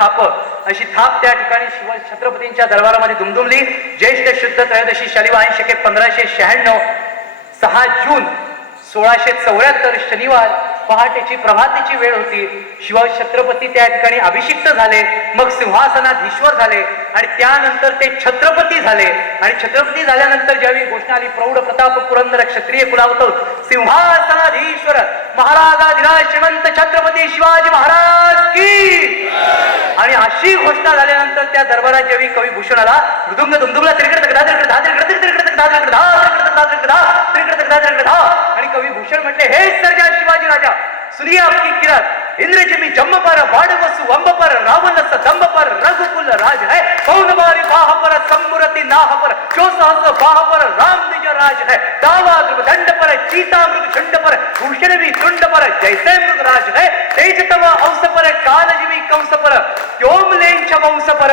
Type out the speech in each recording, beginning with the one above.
थाप अशी थाप त्या ठिकाणी शिव छत्रपतींच्या दरबारामध्ये दुमदुमली. ज्येष्ठ शुद्ध त्रयोदशी शालिवाहन शके 1596 6 जून 1674 शनिवार पहाटेची प्रभातीची वेळ होती. शिव छत्रपती त्या ठिकाणी अभिषिक्त झाले, मग सिंहासनाधीश्वर झाले आणि त्यानंतर ते छत्रपती झाले. आणि छत्रपती झाल्यानंतर ज्यावेळी घोषणा आली, प्रौढ प्रताप पुरंदर क्षत्रिय कुलावत सिंहासनाधीश्वर महाराजाधिराज श्रीमंत छत्रपती शिवाजी महाराज की. आणि अशी घोषणा झाल्यानंतर त्या दरबारात ज्यावेळी कवी भूषण आला, मृदुंग दुमदुमला आणि कवी भूषण म्हटले, हे सर्जा शिवाजी राजा सुनिए आपकी किरत इंद्रजिमी जम्म पर वाडवसु वंब पर रावणस दंब पर रघुकुल राज है. कौन बारी बाह पर सम्मुरति नाह पर जो सहस बाह पर राम निज राज है. दावा ध्रुव दंड पर चीता मृग झुंड पर भूषण भी तुंड पर जैसे मृग राज है. तेज तव औस पर कालजीवी कंस पर त्योमलेंछ वंश पर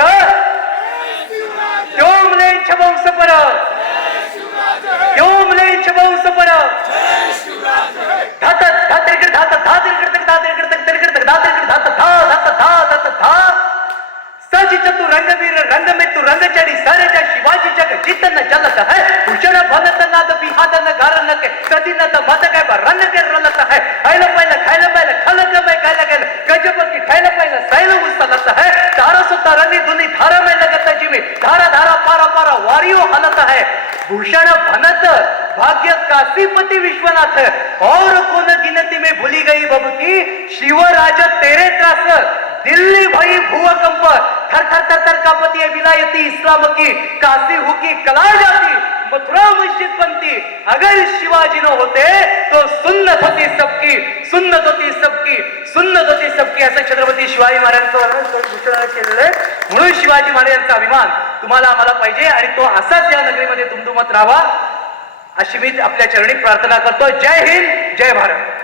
त्योमलेंछ वंश पर त्योमलेंछ वंश पर धात धात धात सच चतु रंगवीर रंग में तू रंग चढ़ी सारे जा शिवाजी जग जितन जलत है. भूषण भनत नाद विहादन गारन के सदी नद मत के रन के रलत है. खैल पैल खलक में गल गल गजब की खैल पैल सैल उसलत है. तारा सुता रनी दुनी धारा में लगत जीवी धारा धारा पारा पारा वारियो हलत है. भूषण भनत भाग्य काशीपति विश्वनाथ और कौन गिनती में भूली गई बबकी. शिवराज तेरे त्रास दिल्ली भई भूकंप थर थर थर थर कापती है विलायती इस्लाम की. काशी हुकी कला जाती मथुरा मस्जिद बनती. अगर शिवाजी न होते तो सुन्नत होती सबकी, सुन्नत होती सबकी, सुन्नत होती सबकी. असं छत्रपती शिवाजी महाराजांचं वर्णन भूषणाने केलेलं आहे. म्हणून शिवाजी महाराजांचा अभिमान तुम्हाला आम्हाला पाहिजे आणि तो असाच या नगरीमध्ये दुमदुमत राहावा अशी मी आपल्या चरणी प्रार्थना करतो. जय हिंद, जय भारत.